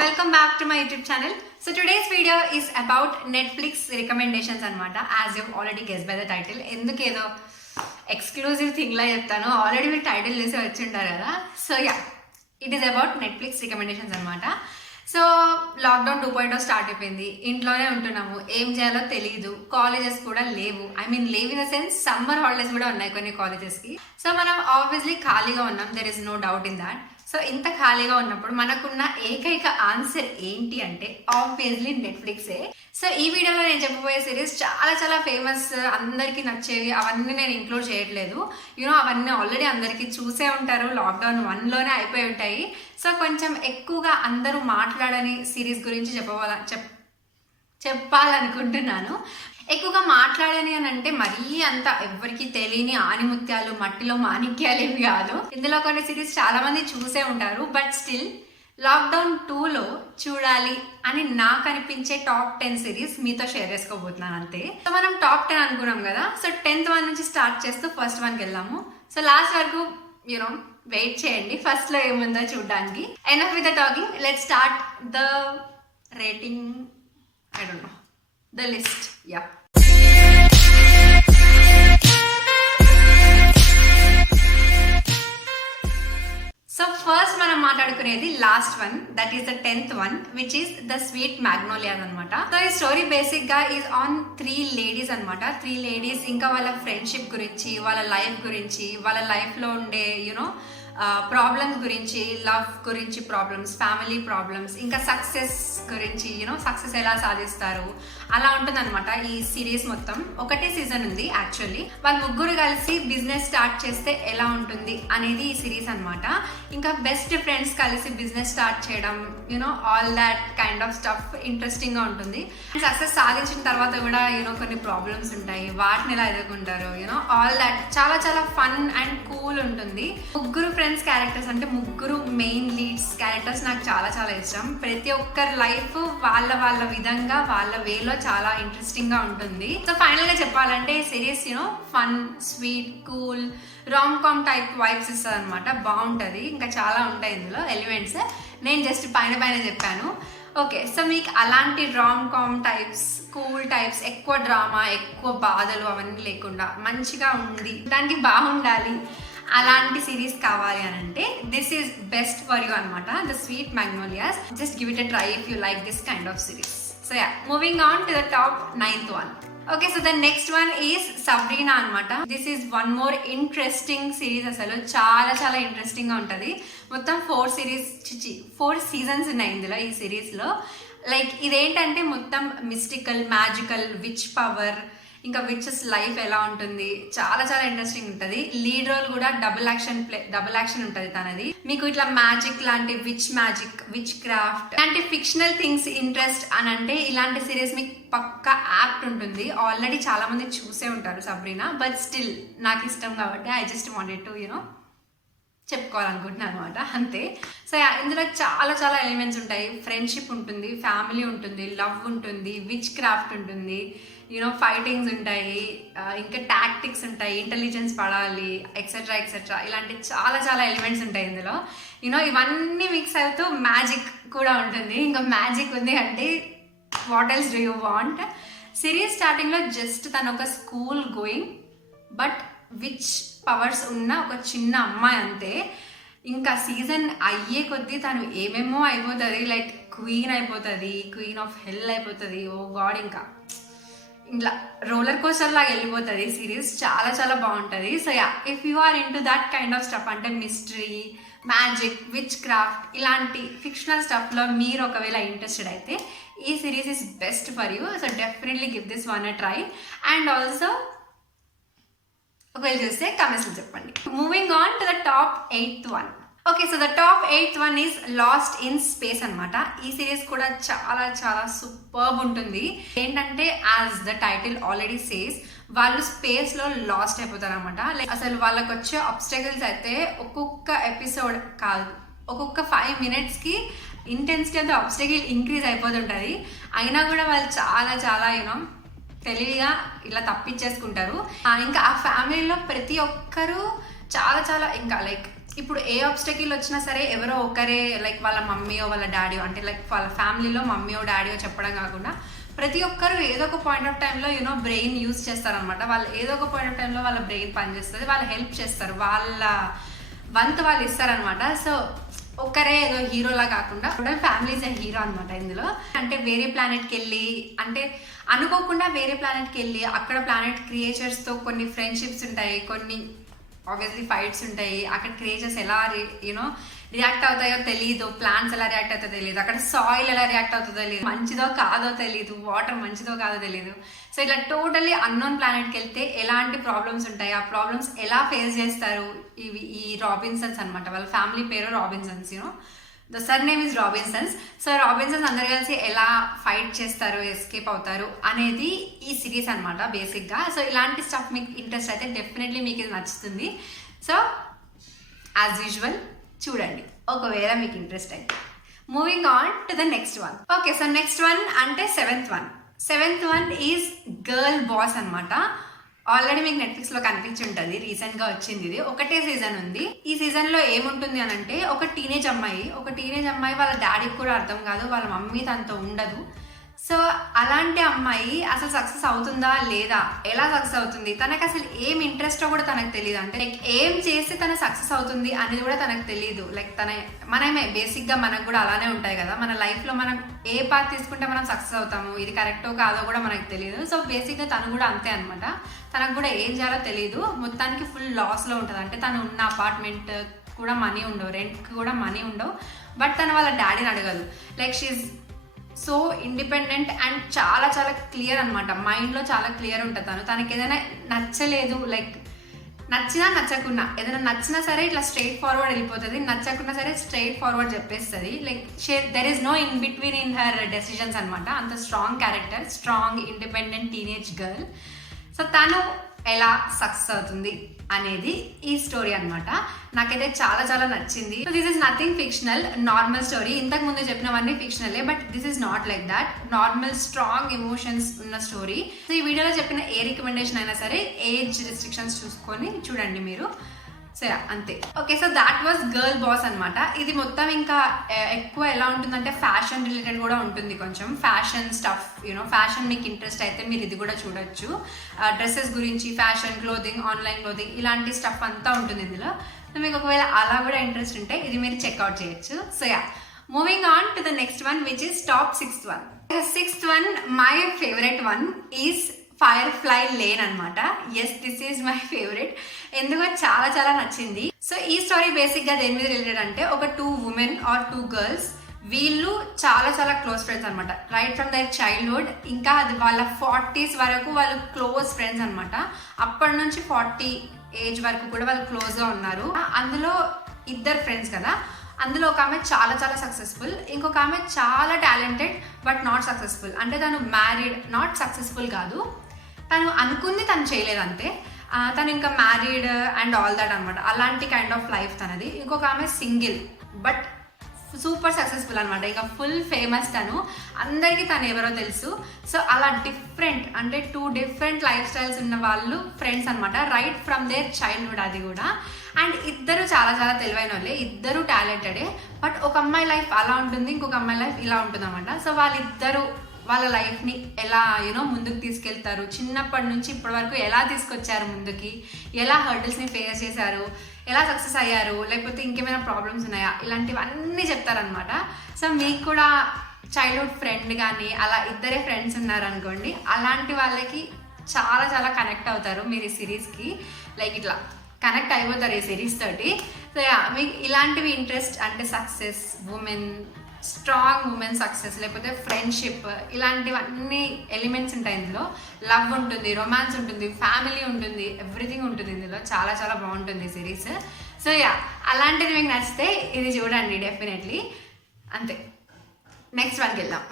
Welcome back to my YouTube channel. So today's video is about Netflix recommendations anamata. As you've already guessed by the title, endukedo exclusive thing la cheptanu. Already meer title chesi vachuntaru kada. So yeah, it is about Netflix recommendations anamata. So lockdown 2.0 start అయిపోయింది. ఇంట్లోనే ఉంటున్నాము, ఏం చేయాలో తెలియదు. Colleges కూడా లేవు. లేవ్ in the sense summer holidays కూడా ఉన్నాయి కొన్ని కాలేజెస్కి. సో మనం ఆబ్వియస్లీ ఖాళీగా ఉన్నాం, there is no doubt in that. So ఇంత ఖాళీగా ఉన్నప్పుడు మనకున్న ఏకైక ఆన్సర్ ఏంటి అంటే ఆబ్వియస్లీ నెట్ఫ్లిక్సే. సో ఈ వీడియోలో నేను చెప్పబోయే సిరీస్ చాలా చాలా ఫేమస్, అందరికీ నచ్చేవి. అవన్నీ నేను ఇంక్లూడ్ చేయట్లేదు. అవన్నీ ఆల్రెడీ అందరికీ చూసే ఉంటారు, లాక్డౌన్ 1లోనే అయిపోయి ఉంటాయి. సో కొంచెం ఎక్కువగా అందరూ మాట్లాడని సిరీస్ గురించి చెప్పాలనుకుంటున్నాను. ఎక్కువగా మాట్లాడని అని అంటే మరీ అంత ఎవరికి తెలియని ఆనిముత్యాలు, మట్టిలో మాణిక్యాలు ఏమి కాదు. ఇందులో కొన్ని సిరీస్ చాలా మంది చూసే ఉంటారు, బట్ స్టిల్ లాక్డౌన్ 2లో చూడాలి అని నాకు అనిపించే టాప్ 10 సిరీస్ మీతో షేర్ చేసుకోబోతున్నాను అంతే. సో మనం టాప్ 10 అనుకున్నాం కదా. సో 10th వన్ నుంచి స్టార్ట్ చేస్తూ ఫస్ట్ వన్కి వెళ్దాము. సో లాస్ట్ వరకు వెయిట్ చేయండి ఫస్ట్ లో ఏముందో చూడడానికి. Enough with the talking, let's start the rating. I don't know the list. Yeah, so first మనం మాట్లాడుకునేది last one, that is the 10th one, which is the sweet magnolias అనమాట. So ఈ story basic గా is on 3 ladies అనమాట. 3 ladies ఇంకా వాళ్ళ friendship గురించి, వాళ్ళ లైఫ్ గురించి, వాళ్ళ లైఫ్ లో ఉండే ప్రాబ్లమ్స్ గురించి, లవ్ గురించి ప్రాబ్లమ్స్, ఫ్యామిలీ ప్రాబ్లమ్స్, ఇంకా సక్సెస్ గురించి, సక్సెస్ ఎలా సాధిస్తారు, అలా ఉంటుంది అనమాట ఈ సిరీస్ మొత్తం. ఒకటే సీజన్ ఉంది యాక్చువల్లీ. వాళ్ళు ముగ్గురు కలిసి బిజినెస్ స్టార్ట్ చేస్తే ఎలా ఉంటుంది అనేది ఈ సిరీస్ అనమాట. ఇంకా బెస్ట్ ఫ్రెండ్స్ కలిసి బిజినెస్ స్టార్ట్ చేయడం, all that kind of stuff interesting గా ఉంటుంది. సక్సెస్ సాధించిన తర్వాత కూడా కొన్ని ప్రాబ్లమ్స్ ఉంటాయి, వాటిని ఎలా ఎదుర్కొంటారు, ఆల్ దాట్ చాలా చాలా ఫన్ అండ్ కూల్ ఉంటుంది. ముగ్గురు ఫ్రెండ్స్ క్యారెక్టర్స్ అంటే ముగ్గురు మెయిన్ లీడ్స్ క్యారెక్టర్స్ నాకు చాలా చాలా ఇష్టం. ప్రతి ఒక్కరి లైఫ్ వాళ్ళ వాళ్ళ విధంగా, వాళ్ళ వేలో చాలా ఇంట్రెస్టింగ్ గా ఉంటుంది. సో ఫైనల్ గా చెప్పాలంటే ఈ series fun, sweet, cool, rom com type vibes ఇస్తుంది అనమాట. బాగుంటుంది. ఇంకా చాలా ఉంటాయి ఇందులో ఎలిమెంట్స్. నేను జస్ట్ పైన చెప్పాను. ఓకే, సో మీకు అలాంటి rom com types, cool types, ఎక్కువ డ్రామా, ఎక్కువ బాధలు అవన్నీ లేకుండా మంచిగా ఉంది, దానికి బాగుండాలి, అలాంటి సిరీస్ కావాలి అని అంటే this is best for you అనమాట. The sweet Magnolias. Just give it a try if you like this kind of series. So yeah, moving on to the top 9th one. Okay, so the next one is Sabrina అనమాట. This is one more interesting series. అసలు చాలా చాలా interesting గా ఉంటుంది. మొత్తం 4 seasons ఉన్నాయి ఇందులో. ఈ సిరీస్ లో లైక్ ఇదేంటంటే మొత్తం మిస్టికల్, మ్యాజికల్, విచ్ పవర్, ఇంకా విచెస్ లైఫ్ ఎలా ఉంటుంది, చాలా చాలా ఇంట్రెస్టింగ్ ఉంటుంది. లీడ్ రోల్ కూడా డబుల్ యాక్షన్ ఉంటుంది తనది. మీకు ఇట్లా మ్యాజిక్ లాంటి మ్యాజిక్, విచ్ క్రాఫ్ట్ ఇలాంటి ఫిక్షనల్ థింగ్స్ ఇంట్రెస్ట్ అని అంటే ఇలాంటి సిరీస్ మీకు పక్కా యాప్ట్ ఉంటుంది. ఆల్రెడీ చాలా మంది చూసే ఉంటారు సబ్రీనా, బట్ స్టిల్ నాకు ఇష్టం కాబట్టి ఐ జస్ట్ వాంటెడ్ టు చెప్పుకోవాలనుకుంటున్నాను అనమాట, అంతే. సో ఇందులో చాలా చాలా ఎలిమెంట్స్ ఉంటాయి. ఫ్రెండ్షిప్ ఉంటుంది, ఫ్యామిలీ ఉంటుంది, లవ్ ఉంటుంది, విచ్ క్రాఫ్ట్ ఉంటుంది, ఫైటింగ్స్ ఉంటాయి, ఇంకా టాక్టిక్స్ ఉంటాయి, ఇంటెలిజెన్స్ పడాలి, ఎక్సెట్రా ఎక్సెట్రా. ఇలాంటి చాలా చాలా ఎలిమెంట్స్ ఉంటాయి ఇందులో. ఇవన్నీ మిక్స్ అవుతూ మ్యాజిక్ కూడా ఉంటుంది. ఇంకా మ్యాజిక్ ఉంది అంటే what else do you want. Series స్టార్టింగ్లో జస్ట్ తను ఒక school going but which powers ఉన్న ఒక చిన్న అమ్మాయి అంతే. ఇంకా సీజన్ అయ్యే కొద్దీ తను ఏమేమో అయిపోతుంది. లైక్ క్వీన్ అయిపోతుంది, క్వీన్ ఆఫ్ హెల్ అయిపోతుంది. ఓ గాడ్, ఇంకా ఇట్లా రోలర్ కోస్టర్ లాగా వెళ్ళిపోతుంది సిరీస్. చాలా చాలా బాగుంటుంది. So ya, if you are into that kind of stuff అంటే మిస్టరీ, మ్యాజిక్, విచ్ క్రాఫ్ట్ ఇలాంటి ఫిక్షనల్ స్టఫ్లో మీరు ఒకవేళ ఇంట్రెస్టెడ్ అయితే ఈ series is best for you. So definitely give this one a try. And also ఒకవేళ చూస్తే కమెంట్స్లో చెప్పండి. Moving on to the top 8th one. Okay, so the top 8th one is lost in space అనమాట. ఈ series కూడా చాలా చాలా superb ఉంటుంది. ఏంటంటే as the title already says, వాళ్ళు స్పేస్ లో లాస్ట్ అయిపోతారు అనమాట. లైక్ అసలు వాళ్ళకి వచ్చే ఆబ్స్టకల్స్ అయితే ఒక్కొక్క ఎపిసోడ్ కాదు, ఒక్కొక్క 5 minutesకి intensity of the obstacle increase అయిపోతుంటుంది. అయినా కూడా వాళ్ళు చాలా చాలా తెలివిగా ఇలా తప్పించేసుకుంటారు. ఇంకా ఆ ఫ్యామిలీలో ప్రతి ఒక్కరు చాలా చాలా ఇంకా లైక్ ఇప్పుడు ఏ ఆబ్స్టకిల్ వచ్చినా సరే ఎవరో ఒకరే లైక్ వాళ్ళ మమ్మీయో వాళ్ళ డాడీయో అంటే లైక్ వాళ్ళ ఫ్యామిలీలో మమ్మీయో డాడీయో చెప్పడం కాకుండా ప్రతి ఒక్కరు ఏదో ఒక పాయింట్ ఆఫ్ టైంలో బ్రెయిన్ యూజ్ చేస్తారనమాట. వాళ్ళు ఏదో ఒక పాయింట్ ఆఫ్ టైంలో వాళ్ళ బ్రెయిన్ పనిచేస్తుంది, వాళ్ళు హెల్ప్ చేస్తారు, వాళ్ళ వంతు వాళ్ళు ఇస్తారనమాట. సో ఒక్కరే ఏదో హీరోలా కాకుండా ఫ్యామిలీస్ హీరో అనమాట ఇందులో. అంటే వేరే ప్లానెట్కి వెళ్ళి అంటే అనుకోకుండా వేరే ప్లానెట్కి వెళ్ళి అక్కడ ప్లానెట్ క్రియేచర్స్తో కొన్ని ఫ్రెండ్షిప్స్ ఉంటాయి, కొన్ని ఆబ్వియస్లీ ఫైట్స్ ఉంటాయి. అక్కడ క్రియేచర్స్ ఎలా రియాక్ట్ అవుతాయో తెలియదు, ప్లాంట్స్ ఎలా రియాక్ట్ అవుతాయో తెలియదు, అక్కడ సాయిల్ ఎలా రియాక్ట్ అవుతుందో తెలియదు, మంచిదో కాదో తెలియదు, వాటర్ మంచిదో కాదో తెలియదు. సో ఇట్లా టోటల్లీ అన్నోన్ ప్లానెట్కి వెళ్తే ఎలాంటి ప్రాబ్లమ్స్ ఉంటాయి, ఆ ప్రాబ్లమ్స్ ఎలా ఫేస్ చేస్తారు ఈ రాబిన్సన్స్ అనమాట. వాళ్ళ ఫ్యామిలీ పేరు Robinsons, the surname is Robinsons. So Robinsons అందరు కలిసి ఎలా ఫైట్ చేస్తారు, ఎస్కేప్ అవుతారు అనేది ఈ సిరీస్ అనమాట బేసిక్గా. సో ఇలాంటి స్టఫ్ మీకు ఇంట్రెస్ట్ అయితే డెఫినెట్లీ మీకు ఇది నచ్చుతుంది. సో యాజ్ యూజువల్ చూడండి ఒకవేళ మీకు ఇంట్రెస్ట్ అయితే. Moving on to the next one. Okay, so next one అంటే seventh one is Girl Boss అనమాట. ఆల్రెడీ మీకు నెట్ఫ్లిక్స్లో కనిపించి ఉంటుంది, రీసెంట్గా వచ్చింది. ఇది ఒకటే సీజన్ ఉంది. ఈ సీజన్లో ఏముంటుంది అని అంటే ఒక టీనేజ్ అమ్మాయి వాళ్ళ డాడీకి కూడా అర్థం కాదు, వాళ్ళ మమ్మీ తనతో ఉండదు. సో అలాంటి అమ్మాయి అసలు సక్సెస్ అవుతుందా లేదా, ఎలా సక్సెస్ అవుతుంది, తనకు అసలు ఏం ఇంట్రెస్టో కూడా తనకు తెలియదు. అంటే లైక్ ఏం చేస్తే తన సక్సెస్ అవుతుంది అనేది కూడా తనకు తెలియదు. లైక్ మనమే బేసిక్గా మనకు కూడా అలానే ఉంటాయి కదా, మన లైఫ్లో మనం ఏ పాత్ తీసుకుంటే మనం సక్సెస్ అవుతాము, ఇది కరెక్టో కాదో కూడా మనకు తెలియదు. సో బేసిక్గా తను కూడా అంతే అనమాట. తనకు కూడా ఏం చేయాలో తెలియదు, మొత్తానికి ఫుల్ లాస్లో ఉంటుంది. అంటే తను ఉన్న అపార్ట్మెంట్ కూడా మనీ ఉండవు, రెంట్కి కూడా మనీ ఉండవు. బట్ తను వాళ్ళ డాడీని అడగదు. Like she so independent and చాలా చాలా క్లియర్ అనమాట. మైండ్లో చాలా క్లియర్ ఉంటుంది. తనకి ఏదైనా నచ్చలేదు, లైక్ నచ్చినా నచ్చకున్నా, ఏదైనా నచ్చినా సరే ఇట్లా స్ట్రైట్ ఫార్వర్డ్ వెళ్ళిపోతుంది, నచ్చకున్నా సరే స్ట్రైట్ ఫార్వర్డ్ చెప్పేస్తుంది. Like there is no in between in her decisions అనమాట. అంత strong character, strong independent teenage girl. So తను ఎలా సక్సెస్ అవుతుంది అనేది ఈ స్టోరీ అనమాట. నాకైతే చాలా చాలా నచ్చింది. So this is nothing fictional, normal story. ఇంతకు ముందు చెప్పినవన్నీ ఫిక్షనలే, but this is not like that. Normal strong emotions ఉన్న స్టోరీ. సో ఈ వీడియోలో చెప్పిన ఏ రికమెండేషన్ అయినా సరే ఏజ్ రిస్ట్రిక్షన్స్ చూసుకొని చూడండి మీరు. సరే అంతే. Okay, so that was girl Boss అనమాట. ఇది మొత్తం ఇంకా ఎక్కువ ఎలా ఉంటుందంటే ఫ్యాషన్ రిలేటెడ్ కూడా ఉంటుంది, కొంచెం ఫ్యాషన్ స్టఫ్. ఫ్యాషన్ మీకు ఇంట్రెస్ట్ అయితే మీరు ఇది కూడా చూడొచ్చు. డ్రెస్సెస్ గురించి, ఫ్యాషన్, క్లోదింగ్, ఆన్లైన్ క్లోదింగ్, ఇలాంటి స్టఫ్ అంతా ఉంటుంది ఇందులో. సో మీకు ఒకవేళ అలా కూడా ఇంట్రెస్ట్ ఉంటే ఇది మీరు చెక్అవుట్ చేయొచ్చు. So yeah, moving on to the next one which is top sixth one. My favourite one is Firefly Lane అనమాట. Yes, this is my favourite. ఎందుకో చాలా చాలా నచ్చింది. సో ఈ స్టోరీ బేసిక్గా దేని మీద రిలేటెడ్ అంటే ఒక 2 women ఆర్ 2 girls, వీళ్ళు చాలా చాలా క్లోజ్ ఫ్రెండ్స్ అనమాట. రైట్ ఫ్రమ్ దర్ చైల్డ్హుడ్, ఇంకా అది వాళ్ళ 40s వరకు వాళ్ళు క్లోజ్ ఫ్రెండ్స్ అనమాట. అప్పటి నుంచి 40 ఏజ్ వరకు కూడా వాళ్ళు క్లోజ్గా ఉన్నారు. అందులో 2 ఫ్రెండ్స్ కదా, అందులో ఒక ఆమె చాలా చాలా సక్సెస్ఫుల్, ఇంకొక ఆమె చాలా టాలెంటెడ్ బట్ నాట్ సక్సెస్ఫుల్. అంటే తను మ్యారీడ్, నాట్ సక్సెస్ఫుల్ కాదు, తను అనుకుంది తను చేయలేదు అంతే. తను ఇంకా మ్యారీడ్ అండ్ ఆల్ దట్ అనమాట. అలాంటి కైండ్ ఆఫ్ లైఫ్ తనది. ఇంకొక ఆమె సింగిల్ బట్ సూపర్ సక్సెస్ఫుల్ అనమాట, ఇంకా ఫుల్ ఫేమస్. తను అందరికీ తను ఎవరో తెలుసు. సో అలా డిఫరెంట్, అంటే 2 డిఫరెంట్ లైఫ్ స్టైల్స్ ఉన్న వాళ్ళు ఫ్రెండ్స్ అనమాట, రైట్ ఫ్రమ్ దేర్ చైల్డ్హుడ్. అది కూడా అండ్ ఇద్దరు చాలా చాలా తెలివైన వాళ్ళే, ఇద్దరు టాలెంటెడే. బట్ ఒక అమ్మాయి లైఫ్ అలా ఉంటుంది, ఇంకొక అమ్మాయి లైఫ్ ఇలా ఉంటుంది అనమాట. సో వాళ్ళిద్దరు వాళ్ళ లైఫ్ని ఎలా ముందుకు తీసుకెళ్తారు, చిన్నప్పటి నుంచి ఇప్పటి వరకు ఎలా తీసుకొచ్చారు ముందుకి, ఎలా హర్డిల్స్ని ఫేస్ చేశారు, ఎలా సక్సెస్ అయ్యారు, లేకపోతే ఇంకేమైనా ప్రాబ్లమ్స్ ఉన్నాయా, ఇలాంటివన్నీ చెప్తారనమాట. సో మీకు కూడా చైల్డ్హుడ్ ఫ్రెండ్ కానీ అలా ఇద్దరే ఫ్రెండ్స్ ఉన్నారనుకోండి, అలాంటి వాళ్ళకి చాలా చాలా కనెక్ట్ అవుతారు మీరు ఈ సిరీస్కి. లైక్ ఇట్లా కనెక్ట్ అయిపోతారు ఈ సిరీస్ తోటి. సో మీకు ఇలాంటివి ఇంట్రెస్ట్ అంటే success, women, strong women success, లేకపోతే ఫ్రెండ్షిప్, ఇలాంటివన్నీ ఎలిమెంట్స్ ఉంటాయి ఇందులో. లవ్ ఉంటుంది, రొమాన్స్ ఉంటుంది, ఫ్యామిలీ ఉంటుంది, ఎవ్రీథింగ్ ఉంటుంది ఇందులో. చాలా చాలా బాగుంటుంది సిరీస్. సో యా, అలాంటిది మీకు నచ్చితే ఇది చూడండి డెఫినెట్లీ. అంతే, నెక్స్ట్ వన్కి వెళ్దాం.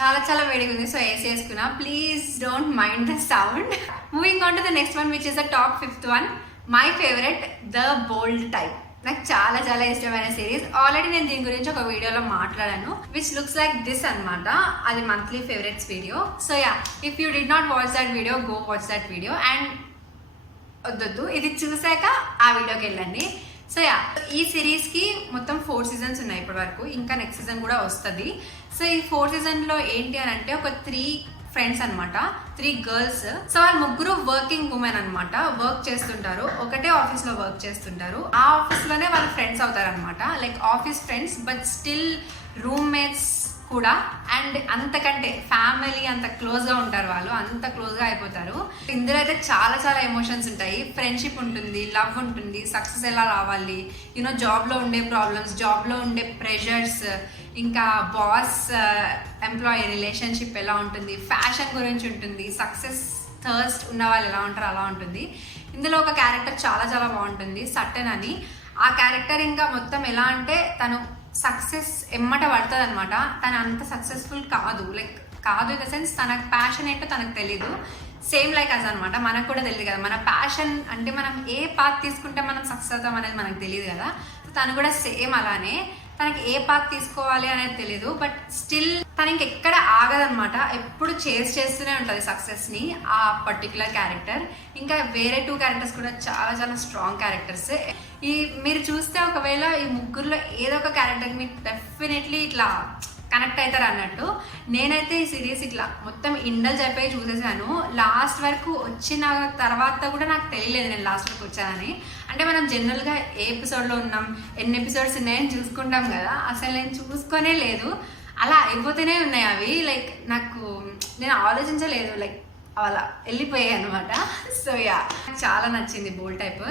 చాలా చాలా వేడిగా ఉంది, సో ఏసీ వేసుకున్నా, please don't mind the sound. Moving on to the next one which is the top 5th one. My favourite, the bold type. నాకు చాలా చాలా ఇష్టమైన సిరీస్. ఆల్రెడీ నేను దీని గురించి ఒక వీడియోలో మాట్లాడాను, విచ్ లుక్స్ లైక్ దిస్ అనమాట. అది monthly favourites video. So ya, if you did not watch that video, go watch that video. And వద్దొద్దు, ఇది చూసాక ఆ వీడియోకి వెళ్ళండి. సో యా, ఈ సిరీస్ కి మొత్తం 4 సీజన్స్ ఉన్నాయి ఇప్పటి వరకు, ఇంకా నెక్స్ట్ సీజన్ కూడా వస్తుంది. సో ఈ 4 సీజన్ లో ఏంటి అని అంటే ఒక 3 ఫ్రెండ్స్ అనమాట, 3 గర్ల్స్. సో వాళ్ళు ముగ్గురు వర్కింగ్ ఉమెన్ అనమాట, వర్క్ చేస్తుంటారు, ఒకటే ఆఫీస్ లో వర్క్ చేస్తుంటారు. ఆ ఆఫీస్ లోనే వాళ్ళ ఫ్రెండ్స్ అవుతారు అనమాట, like office friends but still roommates కూడా. అండ్ అంతకంటే ఫ్యామిలీ అంత క్లోజ్ గా ఉంటారు, వాళ్ళు అంత క్లోజ్ గా అయిపోతారు. ఇందులో అయితే చాలా చాలా ఎమోషన్స్ ఉంటాయి, ఫ్రెండ్షిప్ ఉంటుంది, లవ్ ఉంటుంది, సక్సెస్ ఎలా రావాలి, యూనో జాబ్ లో ఉండే ప్రాబ్లమ్స్, జాబ్ లో ఉండే ప్రెషర్స్, ఇంకా బాస్ ఎంప్లాయీ రిలేషన్షిప్ ఎలా ఉంటుంది, ఫ్యాషన్ గురించి ఉంటుంది, సక్సెస్ థర్స్ట్ ఉన్న వాళ్ళు ఎలా ఉంటారు అలా ఉంటుంది. ఇందులో ఒక క్యారెక్టర్ చాలా చాలా బాగుంటుంది, సటన్ అని. ఆ క్యారెక్టర్ ఇంకా మొత్తం ఎలా అంటే తను సక్సెస్ ఎమ్మట పడుతుంది అనమాట. తను అంత సక్సెస్ఫుల్ కాదు, లైక్ కాదు ఇన్ ద సెన్స్ తన ప్యాషన్ ఏంటో తనకు తెలీదు. సేమ్ లైక్ అస్ అనమాట, మనకు కూడా తెలియదు కదా మన ప్యాషన్ అంటే, మనం ఏ పాత్ తీసుకుంటే మనం సక్సెస్ అవుతాం అనేది మనకు తెలియదు కదా. సో తను కూడా సేమ్ అలానే, తనకి ఏ పాత్ తీసుకోవాలి అనేది తెలియదు, బట్ స్టిల్ తనకి ఎక్కడ ఆగదనమాట, ఎప్పుడు చేస్తూనే ఉంటుంది సక్సెస్ ని ఆ పర్టికులర్ క్యారెక్టర్. ఇంకా వేరే 2 క్యారెక్టర్స్ కూడా చాలా చాలా స్ట్రాంగ్ క్యారెక్టర్స్. ఈ మీరు చూస్తే ఒకవేళ ఈ ముగ్గురులో ఏదో ఒక క్యారెక్టర్ మీరు డెఫినెట్లీ ఇట్లా కనెక్ట్ అవుతారు అన్నట్టు. నేనైతే ఈ సిరీస్ ఇట్లా మొత్తం ఇండల్జ్ అయిపోయి చూసేసాను. లాస్ట్ వరకు వచ్చిన తర్వాత కూడా నాకు తెలియలేదు నేను లాస్ట్ వరకు వచ్చానని. అంటే మనం జనరల్గా ఏ ఎపిసోడ్లో ఉన్నాం, ఎన్ని ఎపిసోడ్స్ ఉన్నాయని చూసుకుంటాం కదా, అసలు నేను చూసుకొనే లేదు, అలా అయిపోతూనే ఉన్నాయి అవి. లైక్ నేను ఆలోచించలేదు, లైక్ అలా వెళ్ళిపోయాయి అనమాట. సో యా, చాలా నచ్చింది బోల్డ్ టైప్,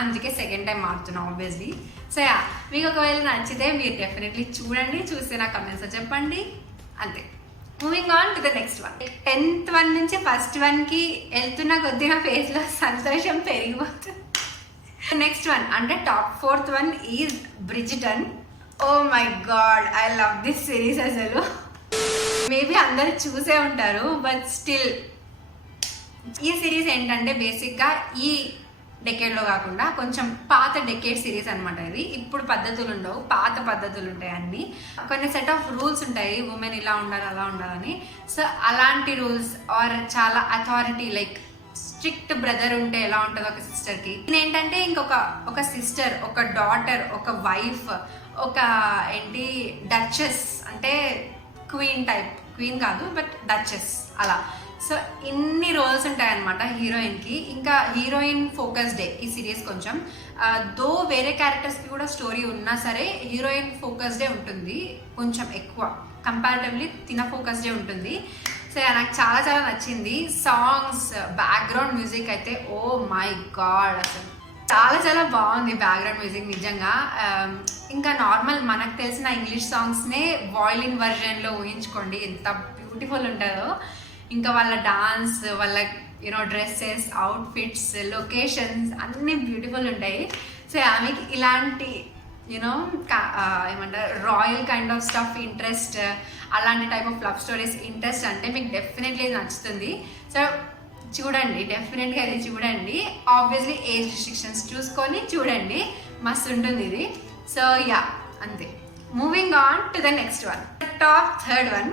అందుకే సెకండ్ టైం మారుతున్నాం ఆబ్వియస్లీ. సో యా, మీకు ఒకవేళ నచ్చితే మీరు డెఫినెట్లీ చూడండి, చూస్తే నా కమెంట్స్లో చెప్పండి. అంతే. Moving on to the next one. 10th one నుంచి ఫస్ట్ వన్కి వెళ్తున్న కొద్ది నా ఫేస్లో సంతోషం పెరిగిపోతుంది. నెక్స్ట్ వన్ అంటే top 4th one is Bridgerton. Oh my God, I love this series. అసలు మేబీ అందరు చూసే ఉంటారు, బట్ స్టిల్ ఈ సిరీస్ ఏంటంటే బేసిక్గా ఈ డెకేడ్లో కాకుండా కొంచెం పాత డెకేడ్ సిరీస్ అనమాట ఇది. ఇప్పుడు పద్ధతులు ఉండవు, పాత పద్ధతులు ఉంటాయి అన్ని. కొన్ని సెట్ ఆఫ్ రూల్స్ ఉంటాయి, ఉమెన్ ఇలా ఉండాలి అలా ఉండాలని. సో అలాంటి రూల్స్ ఆర్ చాలా అథారిటీ, లైక్ స్ట్రిక్ట్ బ్రదర్ ఉంటే ఎలా ఉంటుందో ఒక సిస్టర్కి, ఏంటంటే ఒక సిస్టర్, ఒక డాటర్, ఒక వైఫ్, ఒక ఏంటి డచెస్ అంటే క్వీన్ టైప్, క్వీన్ కాదు బట్ డచెస్ అలా. సో ఇన్ని రోల్స్ ఉంటాయన్నమాట హీరోయిన్కి. ఇంకా హీరోయిన్ ఫోకస్డే ఈ సిరీస్ కొంచెం, దో వేరే క్యారెక్టర్స్కి కూడా స్టోరీ ఉన్నా సరే హీరోయిన్ ఫోకస్డే ఉంటుంది కొంచెం ఎక్కువ, కంపారిటివ్లీ తిన ఫోకస్డే ఉంటుంది. సో నాకు చాలా చాలా నచ్చింది. సాంగ్స్, బ్యాక్గ్రౌండ్ మ్యూజిక్ అయితే ఓ మై గాడ్, అసలు చాలా చాలా బాగుంది బ్యాక్గ్రౌండ్ మ్యూజిక్ నిజంగా. ఇంకా నార్మల్ మనకు తెలిసిన ఇంగ్లీష్ సాంగ్స్నే వాయిలిన్ వర్జన్లో ఊహించుకోండి ఎంత బ్యూటిఫుల్ ఉంటుందో. ఇంకా వాళ్ళ డాన్స్, వాళ్ళ యూనో డ్రెస్సెస్, అవుట్ఫిట్స్, లొకేషన్స్ అన్నీ బ్యూటిఫుల్ ఉంటాయి. సో ఆమెకి ఇలాంటి యూనో ఏమంటారు royal kind of stuff interest, అలాంటి type of love stories interest అంటే మీకు డెఫినెట్లీ నచ్చుతుంది. సో చూడండి, డెఫినెట్గా ఇది చూడండి. ఆబ్వియస్లీ ఏజ్ రిస్ట్రిక్షన్స్ చూసుకొని చూడండి, మస్తు ఉంటుంది ఇది. సో యా, అంతే. Moving on to the next one, top 3rd one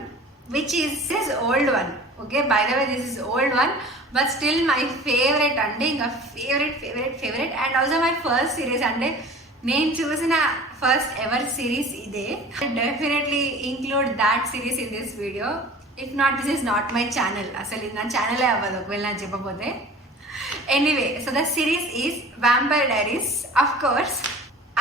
which is this old one. Okay, by the way this is old one but still my favorite అంటే ఇంకా favorite and also my first series అంటే నేను చూసిన first ever series ఇదే. Definitely include that series in this video. If not, this is not my channel. అసలు ఇది నా ఛానలే అవ్వదు ఒకవేళ నాకు చెప్పకపోతే. Anyway, so the series is vampire diaries. Of course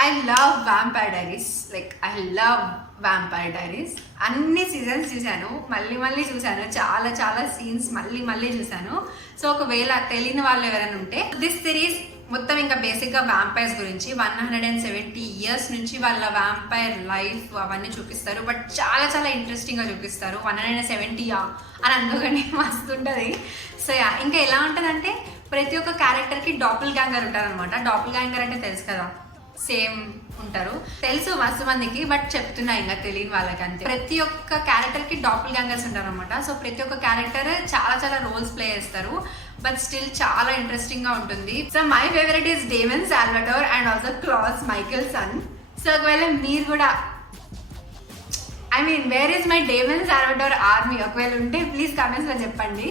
I love vampire diaries, like I love vampire diaries. అన్ని seasons చూశాను, మళ్ళీ చూశాను, చాలా చాలా సీన్స్ మళ్ళీ చూశాను. సో ఒకవేళ తెలియని వాళ్ళు ఎవరైనా ఉంటే, దిస్ సిరీస్ మొత్తం ఇంకా బేసిక్గా వ్యాంపైర్స్ గురించి 170 years నుంచి వాళ్ళ వ్యాంపైర్ లైఫ్ అవన్నీ చూపిస్తారు. బట్ చాలా చాలా ఇంట్రెస్టింగ్గా చూపిస్తారు. 170 అని అందుకని మస్తు ఉంటుంది. సో ఇంకా ఎలా ఉంటుందంటే ప్రతి ఒక్క క్యారెక్టర్కి డాపుల్ గ్యాంగర్ ఉంటారు అనమాట. డాపుల్ గ్యాంగర్ అంటే తెలుసు కదా, సేమ్ ఉంటారు, తెలుసు మస్తు మందికి, బట్ చెప్తున్నా ఇంకా తెలియని వాళ్ళకి అంతే. ప్రతి ఒక్క క్యారెక్టర్ కి డాపుల్ గ్యాంగర్స్ ఉంటారు అనమాట. సో ప్రతి ఒక్క క్యారెక్టర్ చాలా చాలా రోల్స్ ప్లే చేస్తారు, బట్ స్టిల్ చాలా ఇంట్రెస్టింగ్ గా ఉంటుంది. So my favourite is Daemon Salvador and also class Michelson. So ఒకవేళ మీరు కూడా where is my Daemon Salvador army ఒకవేళ ఉంటే ప్లీజ్ కమెంట్స్ లో చెప్పండి.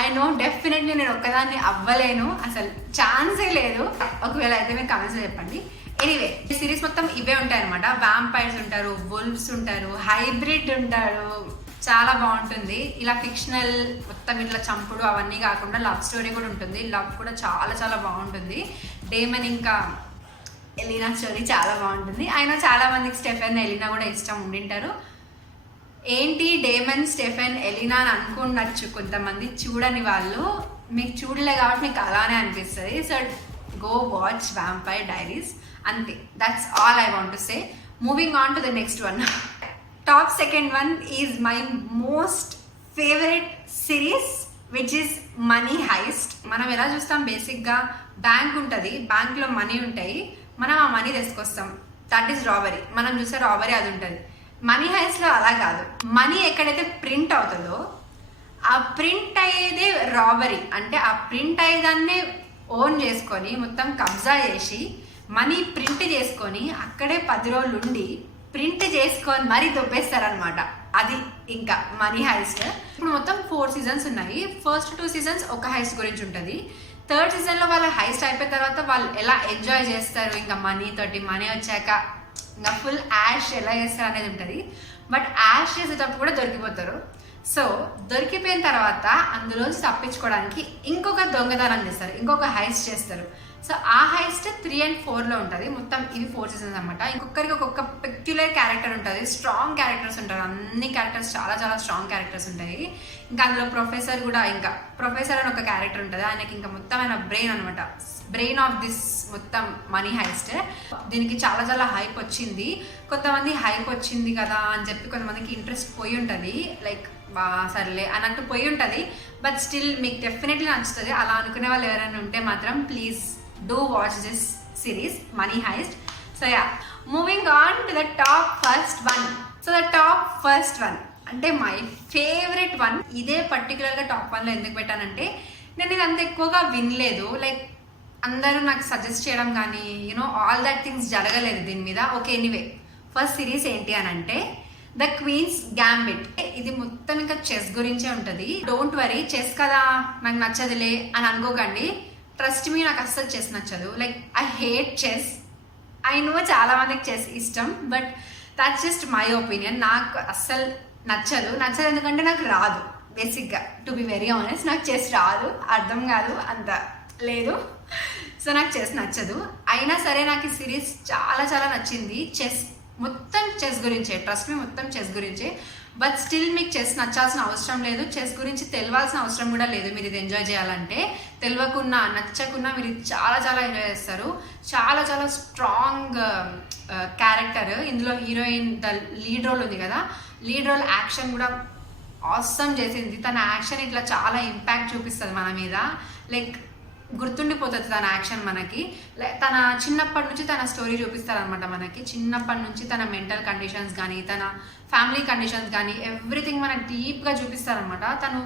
ఐ నో డెఫినెట్లీ నేను ఒక్కదాన్ని అవ్వలేను, అసలు ఛాన్సే లేదు. ఒకవేళ అయితే మీరు కమెంట్స్ లో చెప్పండి. ఎనీవే ఈ సిరీస్ మొత్తం ఇవే ఉంటాయి అనమాట. వ్యాంపైర్స్ ఉంటారు, వుల్వ్స్ ఉంటారు, హైబ్రిడ్ ఉంటారు. చాలా బాగుంటుంది. ఇలా ఫిక్షనల్ మొత్తం ఇట్లా చంపుడు అవన్నీ కాకుండా లవ్ స్టోరీ కూడా ఉంటుంది. లవ్ కూడా చాలా చాలా బాగుంటుంది. డేమన్ ఇంకా ఎలినా స్టోరీ చాలా బాగుంటుంది. అయినా చాలా మందికి స్టెఫెన్ ఎలినా కూడా ఇష్టం ఉండింటారు. ఏంటి డేమన్ స్టెఫెన్ ఎలినా అని అనుకున్నచ్చు కొంతమంది, చూడని వాళ్ళు. మీకు చూడలే కాబట్టి మీకు అలానే అనిపిస్తుంది. So go watch Vampire Diaries, అంతే. That's all I want to say. Moving on to the next one. Top second one is my most favourite series which is Money Heist. మనం ఎలా చూస్తాం, బేసిక్గా బ్యాంక్ ఉంటుంది, బ్యాంక్లో మనీ ఉంటాయి, మనం ఆ మనీ తీసుకొస్తాం. That is robbery. మనం చూసే రాబరీ అది ఉంటుంది. మనీ హైస్ట్లో అలా కాదు. మనీ ఎక్కడైతే ప్రింట్ అవుతుందో ఆ ప్రింట్ అయ్యేదే రాబరీ. అంటే ఆ ప్రింట్ అయ్యేదాన్నే ఓన్ చేసుకొని మొత్తం కబ్జా చేసి మనీ ప్రింట్ చేసుకొని అక్కడే 10 రోజులు ఉండి ప్రింట్ చేసుకొని మరీ దొబ్బేస్తారనమాట. అది ఇంకా మనీ హైస్ట్. ఇప్పుడు మొత్తం 4 సీజన్స్ ఉన్నాయి. ఫస్ట్ 2 సీజన్స్ ఒక హైస్ట్ గురించి ఉంటుంది. థర్డ్ సీజన్లో వాళ్ళ హైస్ట్ అయిపోయిన తర్వాత వాళ్ళు ఎలా ఎంజాయ్ చేస్తారు, ఇంకా మనీ తోటి, మనీ వచ్చాక ఇంకా ఫుల్ యాష్ ఎలా చేస్తారు అనేది ఉంటుంది. బట్ యాష్ చేసేటప్పుడు కూడా దొరికిపోతారు. సో దొరికిపోయిన తర్వాత అందులోంచి తప్పించుకోవడానికి ఇంకొక దొంగతనం చేస్తారు, ఇంకొక హైస్ట్ చేస్తారు. సో ఆ హైస్ట్ 3 and 4లో ఉంటుంది. మొత్తం ఇవి 4 సీజన్స్ అనమాట. ఇంకొకరికి ఒక్కొక్క పెక్యులర్ క్యారెక్టర్ ఉంటుంది, స్ట్రాంగ్ క్యారెక్టర్స్ ఉంటారు. అన్ని క్యారెక్టర్స్ చాలా చాలా స్ట్రాంగ్ క్యారెక్టర్స్ ఉంటాయి. ఇంకా అందులో ప్రొఫెసర్ కూడా, ఇంకా ప్రొఫెసర్ అని ఒక క్యారెక్టర్ ఉంటుంది. ఆయనకి ఇంకా మొత్తం ఆయన బ్రెయిన్ అనమాట, బ్రెయిన్ ఆఫ్ దిస్ మొత్తం మనీ హైస్ట్. దీనికి చాలా చాలా హైప్ వచ్చింది. కొంతమంది హైప్ వచ్చింది కదా అని చెప్పి కొంతమందికి ఇంట్రెస్ట్ పోయి ఉంటుంది, లైక్ బా సర్లే అన్నట్టు పోయి ఉంటుంది. బట్ స్టిల్ మీకు డెఫినెట్లీ నచ్చుతుంది. అలా అనుకునే వాళ్ళు ఎవరైనా ఉంటే మాత్రం please do watch this series money heist. So yeah, moving on to the top first one. So the top first one అంటే మై ఫేవరెట్ వన్. ఇదే పర్టికులర్గా టాప్ 1లో ఎందుకు పెట్టానంటే, నేను ఇది అంత ఎక్కువగా వినలేదు. లైక్ అందరూ నాకు సజెస్ట్ చేయడం కానీ ఆల్ దట్ థింగ్స్ జరగలేదు దీని మీద. ఓకే, ఎనీవే ఫస్ట్ సిరీస్ ఏంటి అని అంటే ద క్వీన్స్ గ్యాంబిట్. ఇది మొత్తం ఇంకా చెస్ గురించే ఉంటుంది. డోంట్ వరీ, చెస్ కదా నాకు నచ్చదులే అని అనుకోకండి. ట్రస్ట్ మీ, నాకు అస్సలు చెస్ నచ్చదు. Like I hate chess. I know చాలా మందికి చెస్ ఇష్టం, but that's just my opinion. నాకు అస్సలు నచ్చదు ఎందుకంటే నాకు రాదు. బేసిక్గా టు బి వెరీ ఆనెస్ట్, నాకు చెస్ రాదు, అర్థం కాదు, అంత లేదు. సో నాకు చెస్ నచ్చదు. అయినా సరే నాకు ఈ సిరీస్ చాలా చాలా నచ్చింది. చెస్ మొత్తం చెస్ గురించే, ట్రస్ట్ మీ, మొత్తం చెస్ గురించే. బట్ స్టిల్ మీకు చెస్ నచ్చాల్సిన అవసరం లేదు, చెస్ గురించి తెలియాల్సిన అవసరం కూడా లేదు. మీరు ఇది ఎంజాయ్ చేయాలంటే తెలియకున్నా నచ్చకున్నా మీరు ఇది చాలా చాలా ఎంజాయ్ చేస్తారు. చాలా చాలా స్ట్రాంగ్ క్యారెక్టర్. ఇందులో హీరోయిన్ ద లీడ్ రోల్ ఉంది కదా, లీడ్ రోల్ యాక్షన్ కూడా ఆసమ్ చేసింది. తన యాక్షన్ ఇట్లా చాలా ఇంపాక్ట్ చూపిస్తుంది మన మీద. లైక్ గుర్తుండిపోతుంది తన యాక్షన్ మనకి. తన చిన్నప్పటి నుంచి తన స్టోరీ చూపిస్తారనమాట మనకి. చిన్నప్పటి నుంచి తన మెంటల్ కండిషన్స్ కానీ, తన ఫ్యామిలీ కండిషన్స్ కానీ, ఎవ్రీథింగ్ మనకి డీప్గా చూపిస్తారనమాట. తను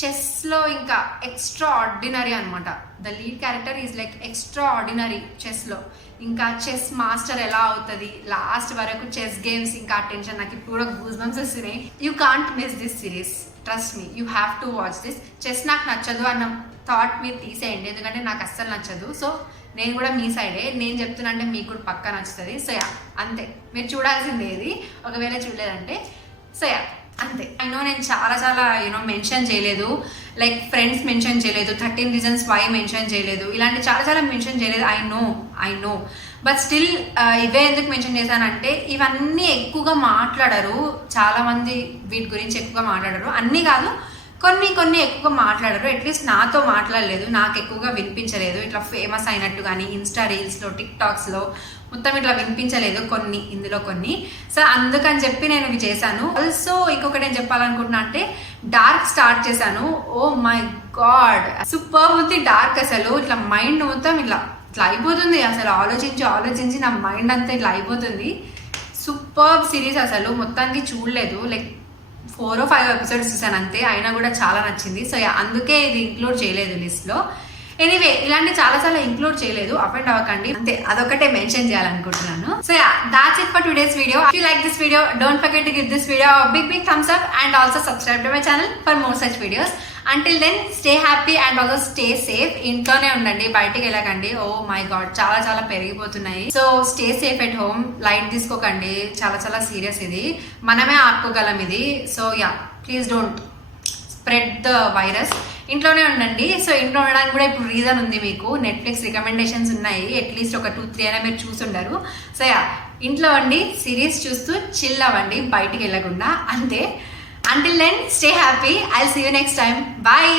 చెస్లో ఇంకా ఎక్స్ట్రా ఆర్డినరీ అనమాట. The lead character is like extraordinary చెస్లో. ఇంకా చెస్ మాస్టర్ ఎలా అవుతుంది లాస్ట్ వరకు, చెస్ గేమ్స్ ఇంకా టెన్షన్. నాకు ఇప్పుడు కూడా గూస్ బంప్స్ వస్తున్నాయి. You can't miss this series, trust me, you have to watch this. Chess నాకు నచ్చదు అన్న థాట్ మీరు తీసేయండి, ఎందుకంటే నాకు అస్సలు నచ్చదు. సో నేను కూడా మీ సైడే, నేను చెప్తున్నా అంటే మీకు కూడా పక్కా నచ్చుతుంది. సో యా, అంతే. మీరు చూడాల్సింది ఏది, ఒకవేళ చూడలేదంటే. సో యా, అంతే. అయినో నేను చాలా చాలా మెన్షన్ చేయలేదు, లైక్ ఫ్రెండ్స్ మెన్షన్ చేయలేదు, 13 Reasons Why మెన్షన్ చేయలేదు, ఇలాంటి చాలా చాలా మెన్షన్ చేయలేదు. ఐ నో బట్ స్టిల్ ఇవే ఎందుకు మెన్షన్ చేశానంటే, ఇవన్నీ ఎక్కువగా మాట్లాడరు చాలామంది, వీటి గురించి ఎక్కువగా మాట్లాడరు. అన్నీ కాదు, కొన్ని ఎక్కువగా మాట్లాడరు. అట్లీస్ట్ నాతో మాట్లాడలేదు, నాకు ఎక్కువగా వినిపించలేదు. ఇట్లా ఫేమస్ అయినట్టు కానీ ఇన్స్టా రీల్స్లో, టిక్టాక్స్లో మొత్తం ఇట్లా వినిపించలేదు ఇందులో కొన్ని. సో అందుకని చెప్పి నేను ఇవి చేశాను. ఆల్సో ఇంకొకటి ఏం చెప్పాలనుకుంటున్నా అంటే, డార్క్ స్టార్ట్ చేశాను. ఓ మై గాడ్, సూపర్ ఉంది డార్క్. అసలు ఇట్లా మైండ్ మొత్తం ఇట్లా అయిపోతుంది. అసలు ఆలోచించి నా మైండ్ అంతా ఇట్లా అయిపోతుంది. Super series. అసలు మొత్తానికి చూడలేదు, లైక్ 4 or 5 episodes చూసాను అంతే. అయినా కూడా చాలా నచ్చింది. సో అందుకే ఇది ఇంక్లూడ్ చేయలేదు లిస్ట్లో. ఎనీవే ఇలాంటి చాలా చాలా ఇంక్లూడ్ చేయలేదు, అఫెండ్ అవ్వకండి అంతే, అదొకటే మెన్షన్ చేయాలనుకుంటున్నాను. So that's it for today's video. If you like this video don't forget to give this video big thumbs up and also subscribe to my channel for more such videos. Until then stay happy and also stay safe. ఇంట్లోనే ఉండండి, బయటికి వెళ్ళకండి. ఓ my God చాలా చాలా పెరిగిపోతున్నాయి. So stay safe at home, light తీసుకోకండి, చాలా చాలా సీరియస్ ఇది, మనమే ఆపుకోగలం ఇది. So yeah please don't spread the virus. ఇంట్లోనే ఉండండి. సో ఇంట్లో ఉండడానికి కూడా ఇప్పుడు రీజన్ ఉంది, మీకు నెట్ఫ్లిక్స్ రికమెండేషన్స్ ఉన్నాయి, అట్లీస్ట్ ఒక 2-3 అయినా మీరు చూసుంటారు. సో యా ఇంట్లో ఉండి సిరీస్ చూస్తూ చిల్ అవ్వండి, బయటికి వెళ్ళకుండా అంతే. Until then, stay happy. I'll see you next time. Bye.